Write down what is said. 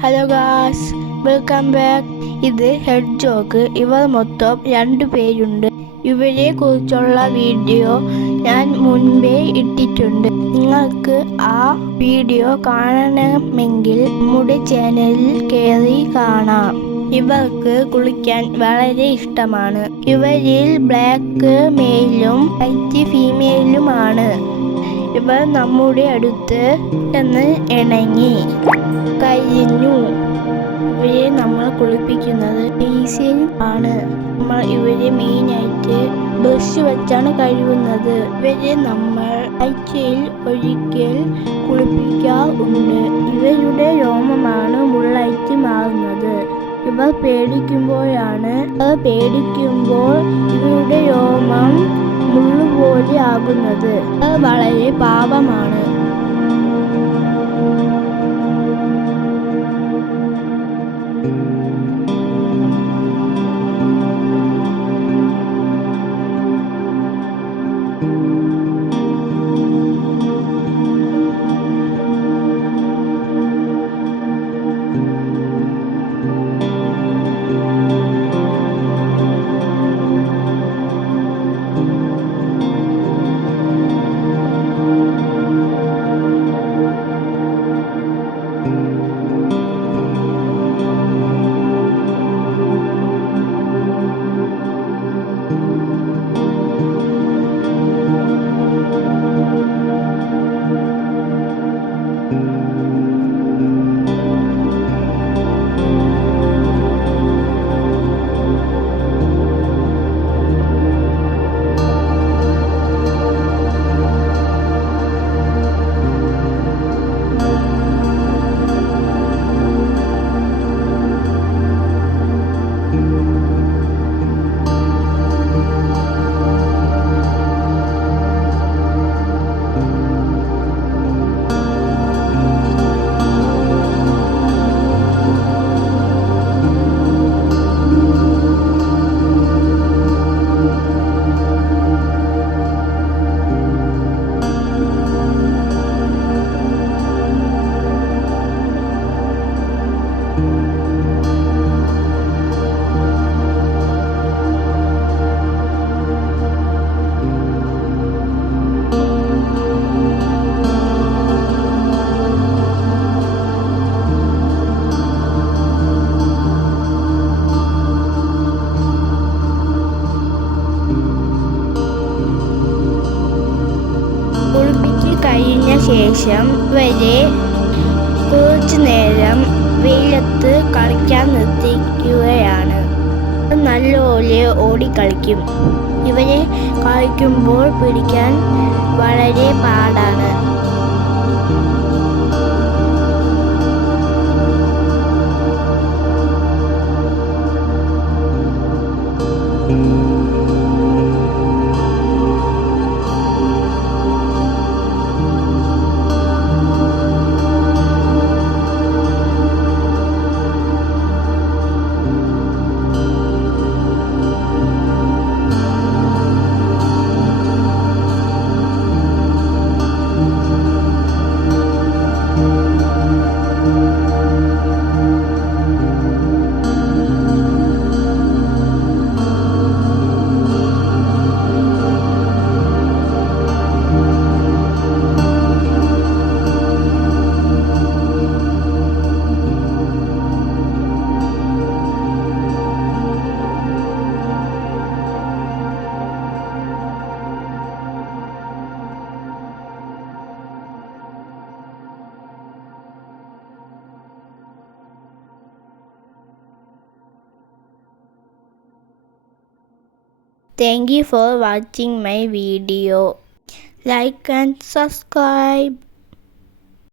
Hello guys, welcome back. ഇത് head joke. ഇവർ മൊത്തം 2 പേരുണ്ട്. ഇവരെ കുറിച്ചുള്ള വീഡിയോ ഞാൻ മുൻപേ ഇട്ടിട്ടുണ്ട്. നിങ്ങൾക്ക് ആ വീഡിയോ കാണണമെങ്കിൽ നമ്മുടെ ചാനലിൽ കയറി കാണാം. ഇവർക്ക് കുളിക്കാൻ വളരെ ഇഷ്ടമാണ്. ഇവരിൽ ബ്ലാക്ക് മെയിലും വൈറ്റ് ഫീമെയിലുമാണ്. ഇവർ നമ്മുടെ അടുത്ത് പെട്ടെന്ന് ഇണങ്ങി കഴിഞ്ഞു. ഇവരെ നമ്മൾ കുളിപ്പിക്കുന്നത് ബേസിൻ ആണ്. നമ്മൾ ഇവരെ മെയിനായിട്ട് ബ്രഷ് വെച്ചാണ് കഴുകുന്നത്. ഇവരെ നമ്മൾ ആഴ്ചയിൽ ഒരിക്കൽ കുളിപ്പിക്കാറുണ്ട്. ഇവരുടെ രോമമാണ് മുള്ളായിട്ട് മാറുന്നത്. ഇവർ പേടിക്കുമ്പോൾ ഇവരുടെ രോമം മുള്ളുപോലെ ആകുന്നത്. അത് വളരെ പാപമാണ്. കുളിപ്പിച്ച് കഴിഞ്ഞ ശേഷം ഇവരെ കുറച്ചു നേരം വെയിലത്ത് കളിക്കാൻ നിർത്തിക്കുകയാണ്. നല്ലപോലെ ഓടിക്കളിക്കും. ഇവരെ കളിക്കുമ്പോൾ പിടിക്കാൻ വളരെ പാടാണ്. Thank you for watching my video. Like and subscribe.